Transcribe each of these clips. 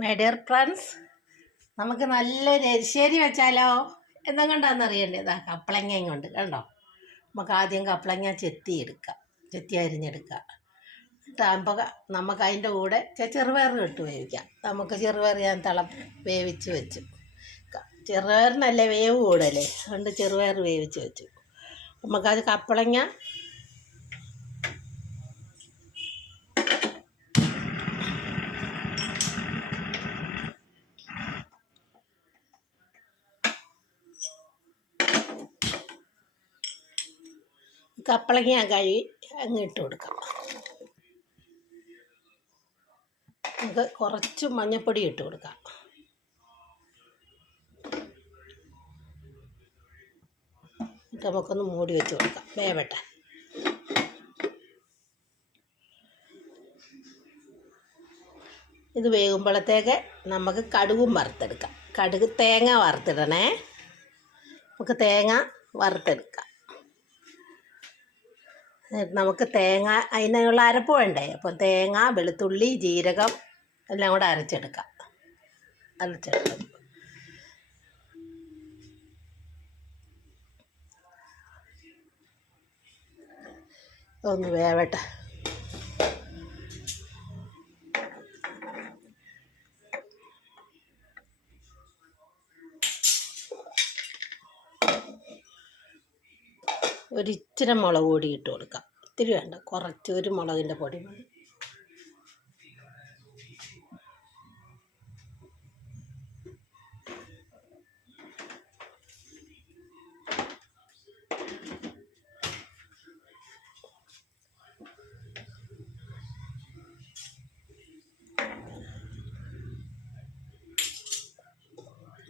My friends നമുക്ക് നല്ലൊരു എരിശ്ശേരി വെച്ചാലോ? എന്താ കണ്ടാന്ന് അറിയണ്ടേ? ഇതാ കപ്പളങ്ങയും കൊണ്ട് കണ്ടോ? നമുക്ക് ആദ്യം കപ്പളങ്ങ ചെത്തി എടുക്കാം ചെത്തി അരിഞ്ഞെടുക്കാം. എന്നിട്ടാകുമ്പോൾ നമുക്ക് അതിന്റെ കൂടെ ചെറുപയർ ഇട്ട് വേവിക്കാം. നമുക്ക് ചെറുപയർ ഞാൻ തള വേവിച്ച് വെച്ചു. ചെറുപയറിനല്ലേ വേവ് കൂടല്ലേ അതുകൊണ്ട് ചെറുപയർ വേവിച്ച് വെച്ചു. നമുക്കത് കപ്പളങ്ങ കപ്പളങ്ങ കഴി അങ്ങ് ഇട്ട് കൊടുക്കാം. നമുക്ക് കുറച്ച് മഞ്ഞപ്പൊടി ഇട്ട് കൊടുക്കാം. എന്നിട്ട് നമുക്കൊന്ന് മൂടി വെച്ച് കൊടുക്കാം. വേവട്ടെ. ഇത് വേകുമ്പോഴത്തേക്ക് നമുക്ക് കടുകും വറുത്തെടുക്കാം. കടുക് തേങ്ങ വറുത്തിടണേ. നമുക്ക് തേങ്ങ വറുത്തെടുക്കാം. നമുക്ക് തേങ്ങ അതിനുള്ള അരപ്പ് വേണ്ടേ? അപ്പോൾ തേങ്ങ വെളുത്തുള്ളി ജീരകം എല്ലാം കൂടെ അരച്ചെടുക്കാം. അരച്ചെടുക്കാം. ഒന്ന് വേവട്ടെ. ഒരിച്ചിരി മുളക് പൊടി ഇട്ട് കൊടുക്കാം. ഇത്തിരി വേണ്ട കുറച്ച് ഒരു മുളകിന്റെ പൊടി മതി.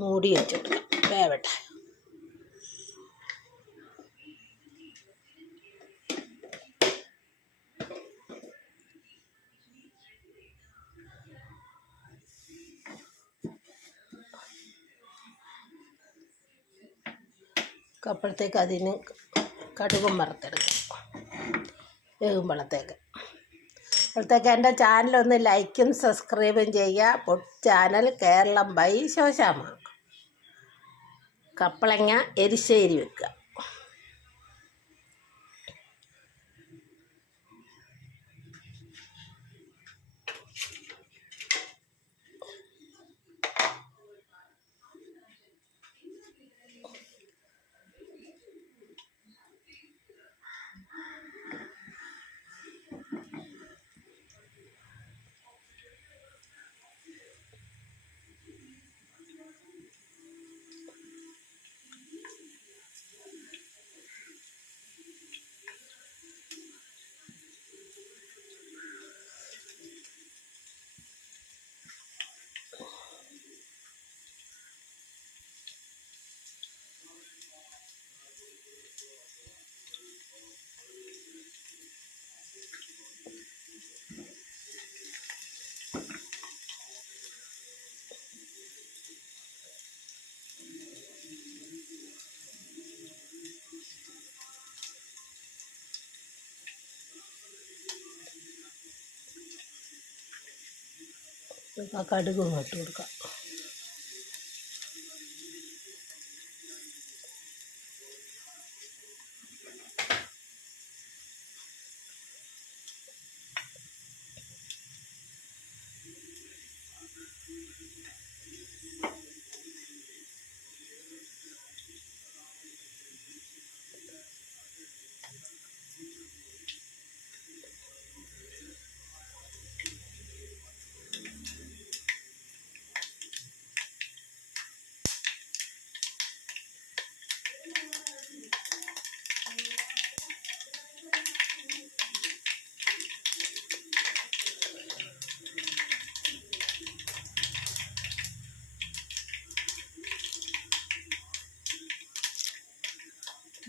മൂടി വെച്ചെടുക്കാം. വേവട്ടെ. അപ്പോഴത്തേക്ക് അതിന് കടുകും വറുത്തെടുക്കും. വേകുമ്പോഴത്തേക്ക് അപ്പോഴത്തേക്ക് എന്റെ ചാനലൊന്ന് ലൈക്കും സബ്സ്ക്രൈബും ചെയ്യുക. പൊട്ട് ചാനൽ കേരളം ബൈ ശോശാമ. കപ്പളങ്ങ എരിശ്ശേരി വെക്കുക ആ കടുകും ഇട്ട് കൊടുക്കാം.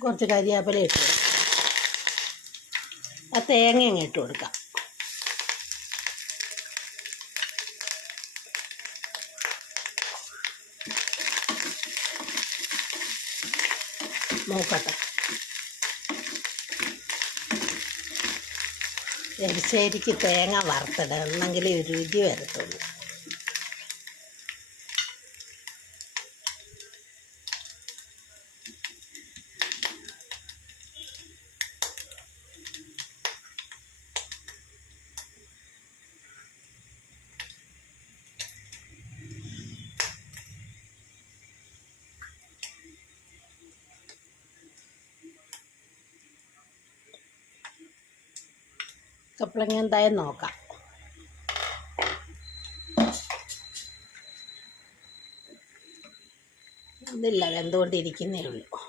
കുറച്ച് കരിയാപ്പില ഇട്ട് കൊടുക്കാം. ആ തേങ്ങ അങ്ങ് ഇട്ട് കൊടുക്കാം. നോക്കട്ടെ. എരിശ്ശേരിക്ക് തേങ്ങ വറുത്തിടണമെങ്കിൽ രുചി വരത്തുള്ളൂ. കപ്പളങ്ങ എന്തായാലും നോക്കാം. ഇതില്ല വെന്തുകൊണ്ടിരിക്കുന്നേ ഉള്ളൂ.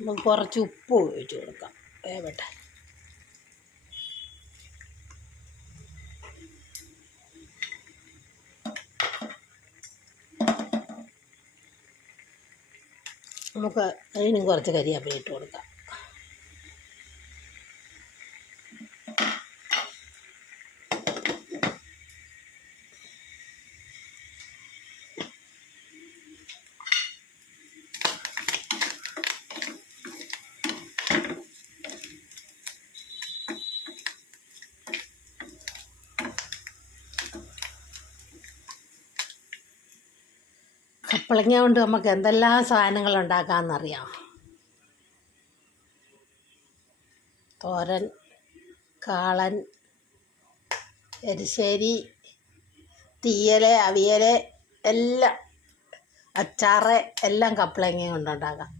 നമുക്ക് കുറച്ച് ഉപ്പ് ഒഴിച്ച് കൊടുക്കാം. വേവട്ടെ. നമുക്ക് അതിനും കുറച്ച് കരിയാപ്പില ഇട്ട് കൊടുക്കാം. കപ്പളങ്ങ കൊണ്ട് നമുക്ക് എന്തെല്ലാം സാധനങ്ങൾ ഉണ്ടാക്കാമെന്നറിയാം. തോരൻ കാളൻ എരിശ്ശേരി തീയൽ അവിയൽ എല്ലാം അച്ചാറ് എല്ലാം കപ്പളങ്ങ കൊണ്ടുണ്ടാക്കാം.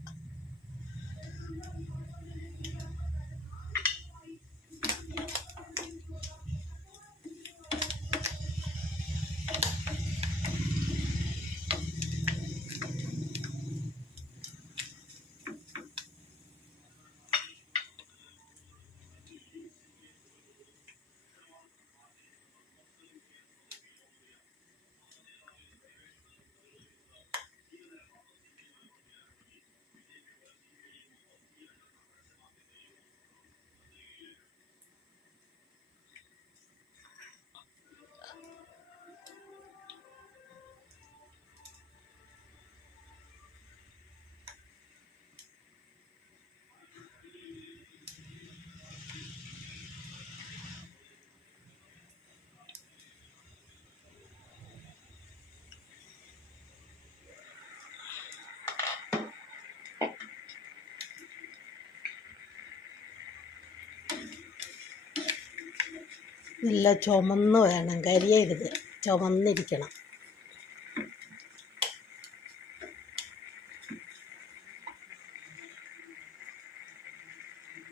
നല്ല ചുമന്ന് വേണം കരിയരുത്. ചുമന്നിരിക്കണം.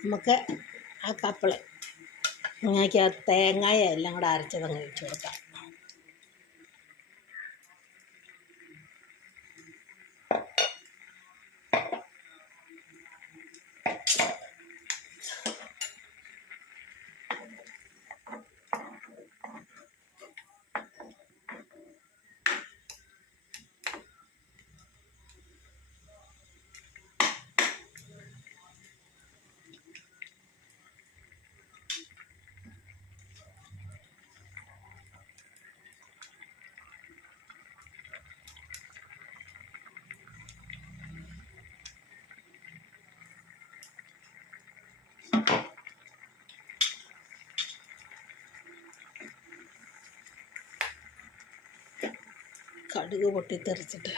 നമുക്ക് ആ അങ്ങനെയൊക്കെ ആ തേങ്ങായ എല്ലാം കൂടെ അരച്ചതങ്ങ് വെച്ച് കൊടുക്കാം. കടുക് പൊട്ടിത്തെറിച്ചിട്ട്.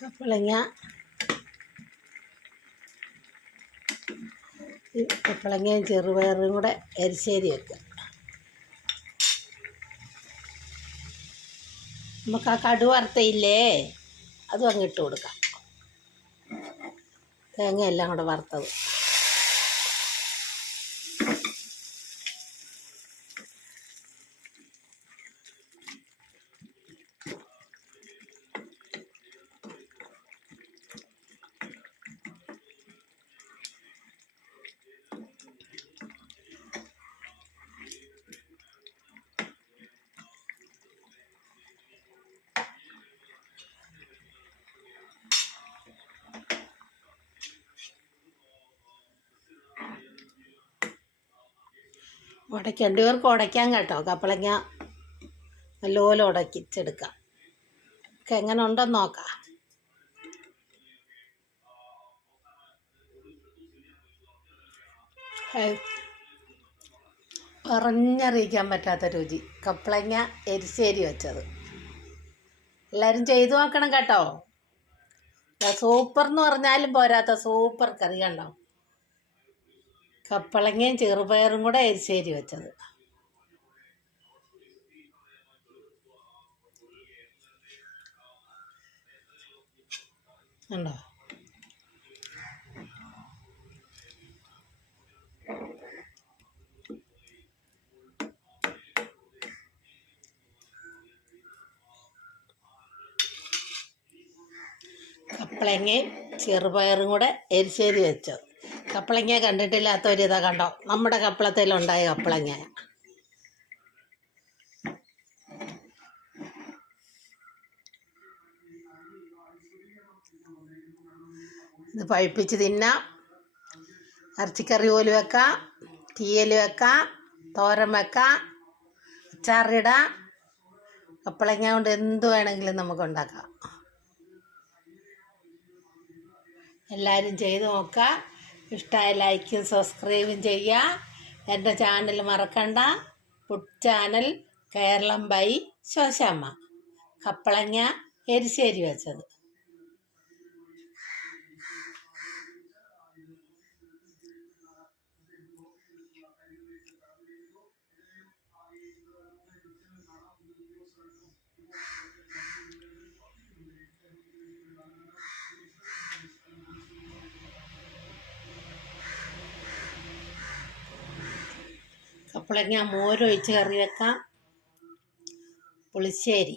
കപ്പളങ്ങ കപ്പളങ്ങയും ചെറുപയറും കൂടെ എരിശ്ശേരി വെക്കുക. നമുക്ക് ആ കടു വറുത്തയില്ലേ? അതും അങ്ങ് ഇട്ട് കൊടുക്കാം. തേങ്ങ എല്ലാം കൂടെ വറുത്തത്. ഉടയ്ക്കേണ്ടവർക്ക് ഉടയ്ക്കാൻ കേട്ടോ. കപ്പളങ്ങ നല്ലപോലെ ഉടക്കിച്ചെടുക്കാം ഒക്കെ എങ്ങനെ ഉണ്ടെന്ന് നോക്കാം. പറഞ്ഞറിയിക്കാൻ പറ്റാത്ത രുചി. കപ്പളങ്ങ എരിശ്ശേരി വെച്ചത്. എല്ലാവരും ചെയ്തു നോക്കണം കേട്ടോ. സൂപ്പർ എന്ന് പറഞ്ഞാലും പോരാത്ത സൂപ്പർ കറി കണ്ടോ. കപ്പളങ്ങയും ചെറുപയറും കൂടെ എരിശ്ശേരി വെച്ചത്. ഉണ്ടോ കപ്പളങ്ങയും ചെറുപയറും കൂടെ എരിശ്ശേരി വെച്ചത്. കപ്പളങ്ങ കണ്ടിട്ടില്ലാത്തവരിതാ കണ്ടോ? നമ്മുടെ കപ്പളത്തിലുണ്ടായ കപ്പളങ്ങ. ഇത് പഴുപ്പിച്ച് തിന്നാം. ഇറച്ചിക്കറി പോലും വെക്കാം. തീയൽ വെക്കാം. തോരൻ വെക്കാം. അച്ചാറിടാം. കപ്പളങ്ങ കൊണ്ട് എന്ത് വേണമെങ്കിലും നമുക്ക് ഉണ്ടാക്കാം. എല്ലാവരും ചെയ്ത് നോക്കുക ഇഷ്ടമായ ലൈക്കും സബ്സ്ക്രൈബും ചെയ്യുക. എന്റെ ചാനൽ മറക്കണ്ട. Food channel Keralam by Shoshamma. കപ്പളങ്ങ എരിശ്ശേരി വെച്ചത്. കപ്പളങ്ങ മോരൊഴിച്ച് കറി വെക്കാം. പുളിശ്ശേരി.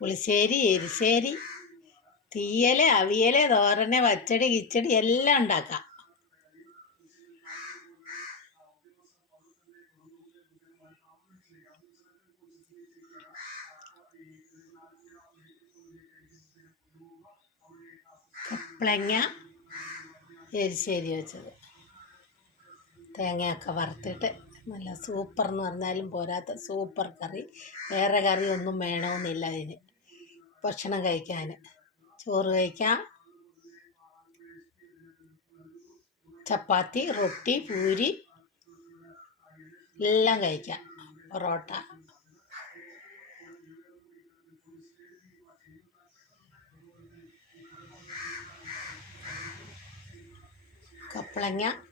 പുളിശ്ശേരി എരിശ്ശേരി തീയൽ അവിയൽ തോരന് പച്ചടി കിച്ചടി എല്ലാം ഉണ്ടാക്കാം. കപ്പളങ്ങ എരിശ്ശേരി വെച്ചത്. തേങ്ങയൊക്കെ വറുത്തിട്ട് നല്ല സൂപ്പർ എന്ന് പറഞ്ഞാലും പോരാത്ത സൂപ്പർ കറി. വേറെ കറി ഒന്നും വേണമെന്നില്ല അതിന്. ഭക്ഷണം കഴിക്കാൻ. ചോറ് കഴിക്കാം. ചപ്പാത്തി റൊട്ടി പൂരി എല്ലാം കഴിക്കാം. പൊറോട്ട. കപ്പളങ്ങ.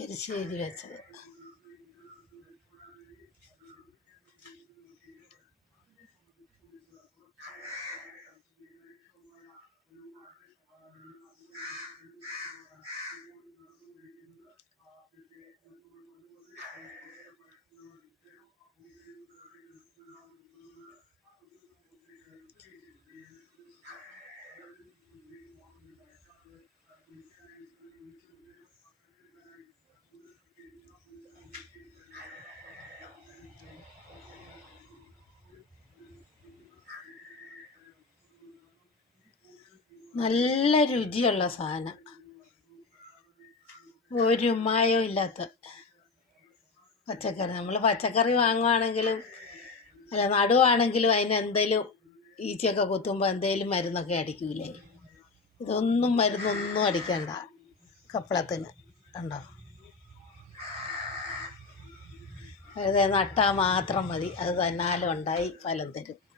എരിശ്ശേരി വെച്ചത് നല്ല രുചിയുള്ള സാധനം. ഒരു മായവും ഇല്ലാത്ത പച്ചക്കറി. നമ്മൾ പച്ചക്കറി വാങ്ങുവാണെങ്കിലും അല്ല നടുവാണെങ്കിലും അതിന് ഈച്ചയൊക്കെ കുത്തുമ്പോൾ എന്തെങ്കിലും മരുന്നൊക്കെ അടിക്കൂലേ? ഇതൊന്നും മരുന്നൊന്നും അടിക്കണ്ട. കപ്പളത്തിന്. കണ്ടോ? വെറുതെ നട്ടാൽ മാത്രം മതി. അത് തന്നാലും ഉണ്ടായി ഫലം തരും.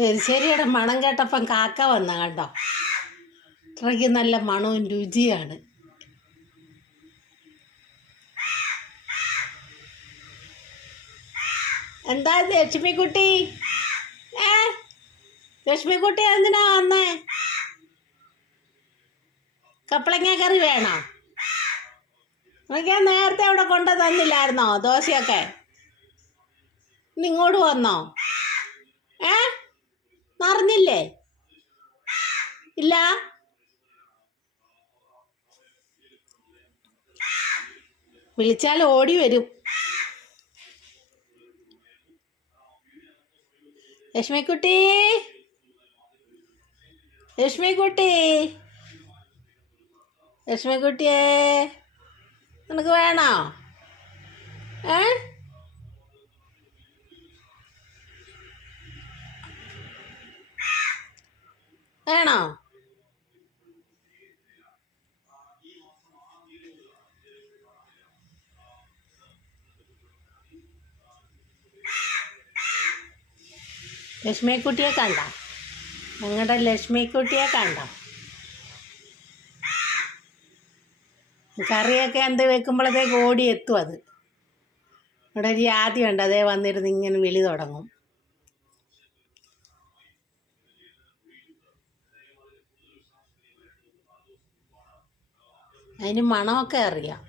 എരിശ്ശേരിയുടെ മണം കേട്ടപ്പം കാക്ക വന്ന കണ്ടോ? അത്രയ്ക്ക് നല്ല മണവും രുചിയാണ്. എന്താ ലക്ഷ്മിക്കുട്ടി? ഏ? ലക്ഷ്മിക്കുട്ടി എന്തിനാ വന്നേ? കപ്പളങ്ങ കറി വേണോ? എനിക്ക് നേരത്തെ അവിടെ കൊണ്ട് തന്നില്ലായിരുന്നോ ദോശയൊക്കെ? ഇങ്ങോട്ട് വന്നോ? ഏ? അറിഞ്ഞില്ലേ ഇല്ല? വിളിച്ചാൽ ഓടി വരും. ലക്ഷ്മിക്കുട്ടി? ലക്ഷ്മിക്കുട്ടി? ലക്ഷ്മിക്കുട്ടിയേ? നിനക്ക് വേണോ? ഏ? വേണോ? ലക്ഷ്മിക്കുട്ടിയെ കണ്ട? ഞങ്ങളുടെ ലക്ഷ്മിക്കുട്ടിയെ കണ്ട? കറിയൊക്കെ എന്ത് വെക്കുമ്പോഴത്തേക്ക് ഓടി എത്തും അത്. ഇവിടെ ഒരു ആദ്യമുണ്ട് അതേ വന്നിരുന്ന് ഇങ്ങനെ വിളി തുടങ്ങും. അതിന് മണമൊക്കെ അറിയാം.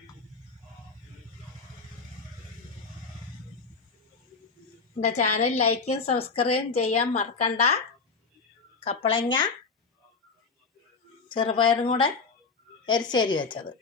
എന്റെ ചാനൽ ലൈക്കും സബ്സ്ക്രൈബും ചെയ്യാൻ മറക്കണ്ട. കപ്പളങ്ങ ചെറുപയറും കൂടെ എരിശ്ശേരി വെച്ചത്.